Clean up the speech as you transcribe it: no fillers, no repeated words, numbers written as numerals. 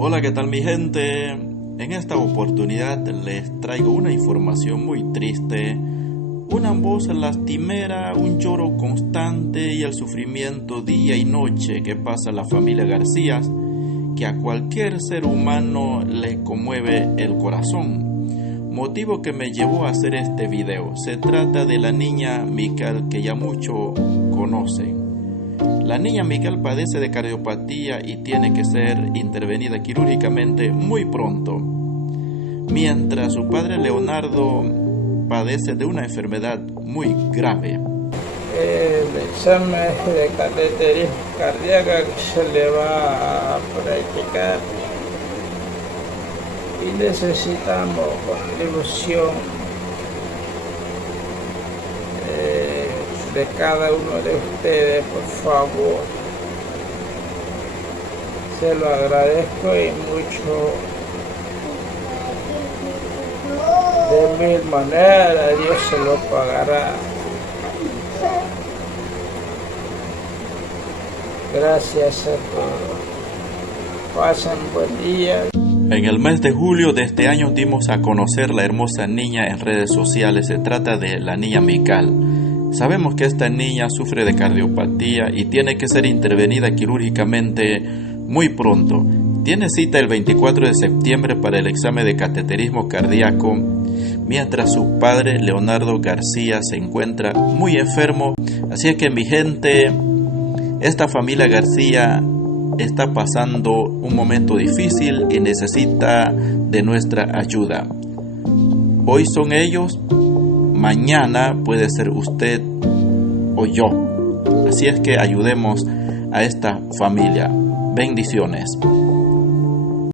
Hola, ¿qué tal mi gente? En esta oportunidad les traigo una información muy triste, una voz lastimera, un lloro constante y el sufrimiento día y noche que pasa la familia García, que a cualquier ser humano le conmueve el corazón. Motivo que me llevó a hacer este video. Se trata de la niña Mical, que ya muchos conocen. La niña Mical padece de cardiopatía y tiene que ser intervenida quirúrgicamente muy pronto, mientras su padre Leonardo padece de una enfermedad muy grave. El examen de cateterismo cardíaca que se le va a practicar y necesitamos contribución de cada uno de ustedes, por favor. Se lo agradezco y mucho. De mil maneras, Dios se lo pagará. Gracias a todos. Pasen buen día. En el mes de julio de este año dimos a conocer la hermosa niña en redes sociales. Se trata de la niña Mical. Sabemos que esta niña sufre de cardiopatía y tiene que ser intervenida quirúrgicamente muy pronto. Tiene cita el 24 de septiembre para el examen de cateterismo cardíaco, mientras su padre Leonardo García se encuentra muy enfermo. Así es que mi gente, esta familia García está pasando un momento difícil y necesita de nuestra ayuda. Hoy son ellos, mañana puede ser usted o yo. Así es que ayudemos a esta familia. Bendiciones.